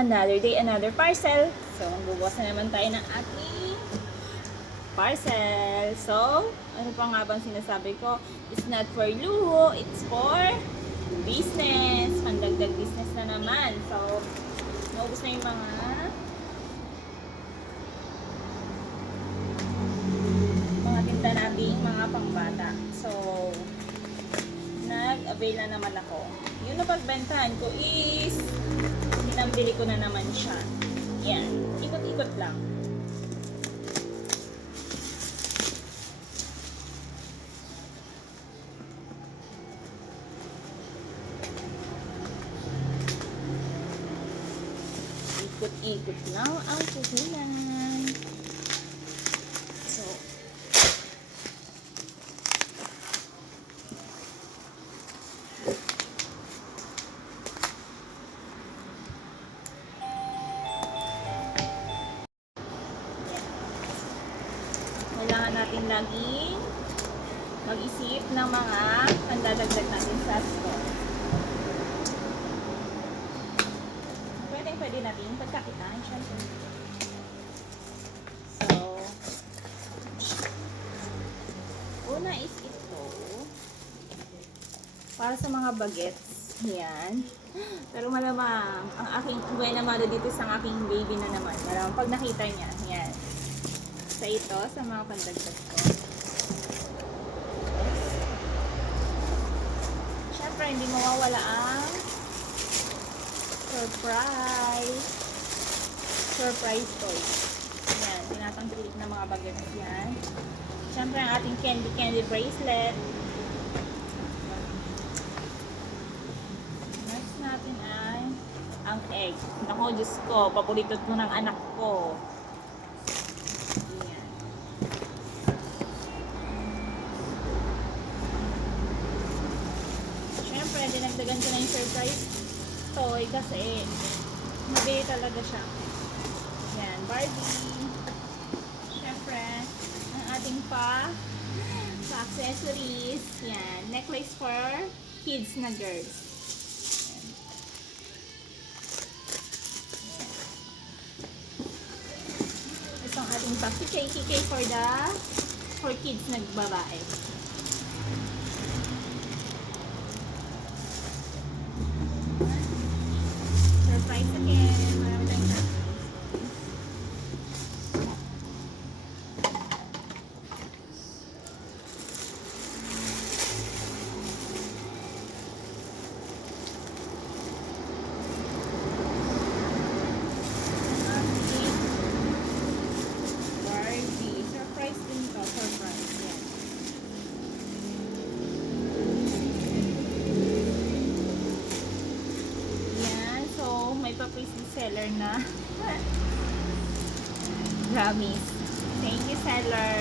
Another day, another parcel. So, magbubukas na naman tayo ng ating parcel. So, ano pa nga bang sinasabi ko? It's not for luho, it's for business. Pandagdag business na naman. So, naubos na yung mga tinda nating mga pangbata. So, nag-avail na naman ako. Yung napagbentahan ko is pinambili ko na naman siya. Yan. Ikot-ikot lang. Ikot-ikot lang ang puhunan. So, kailangan natin laging mag-isip ng mga pandadagdag natin sa store. Pwede natin pagkakitaan, syempre. So, una is ito. Para sa mga bagets. Yan. Pero malamang, ang aking buena malo dito sa aking baby na naman. Malamang pag nakita niya, yan. Sa ito, sa mga pandagdag ko. Syempre, hindi mawawala ang surprise toy. Yan, tinatangkilik ng mga bagets yan. Syempre, ang ating candy bracelet. Next natin ay ang egg. Naku, Diyos ko, paborito ito ng anak ko. Yan. Syempre, dinagdagan ko na yung surprise toy kasi mabili talaga siya. Yan, Barbie. Syempre, ang ating pa accessories. Yan, necklace for kids na girls. Yan. Ito ang ating pa kikay for kids na babae. Surprise again. Marami tayong surprise. Barbie. Surprise din to. Surprise. Yan. Yan. So, may pa-pastry seller na. Promise. Thank you, seller.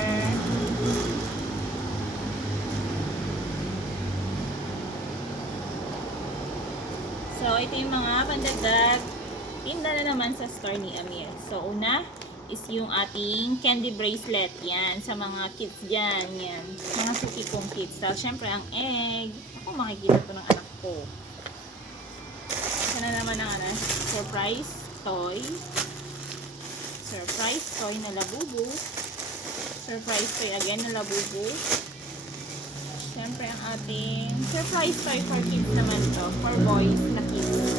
So, ito yung mga pandagdag tinda na naman sa store ni Amir. So, una is yung ating candy bracelet. Yan, sa mga kids dyan. Yan, mga suki kong kids. Tapos, syempre, ang egg. Ako, makikita to ng anak ko. Ito na naman ang surprise toy. Surprise toy na labubu. Surprise toy again na labubu. Siyempre ang ating surprise toy for kids naman to. For boys na kids.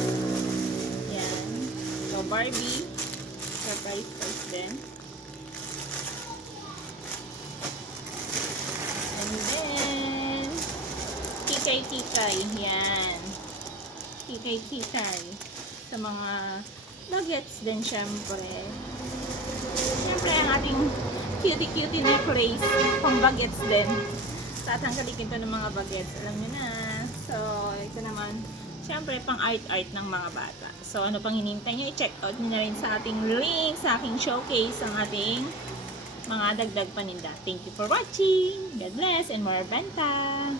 Yan. So, Barbie. Surprise toys din. And then, kikay. Yan. Kikay. Sa mga nuggets din syempre. Syempre ang ating cutie necklace pang bagets din. Tatangkalikin to ng mga bagets. Alam nyo na. So, ito naman, syempre pang art ng mga bata. So, ano pang hinintay nyo? I-check out nyo na rin sa ating link, sa aking showcase, ang ating mga dagdag paninda. Thank you for watching. God bless and more benta.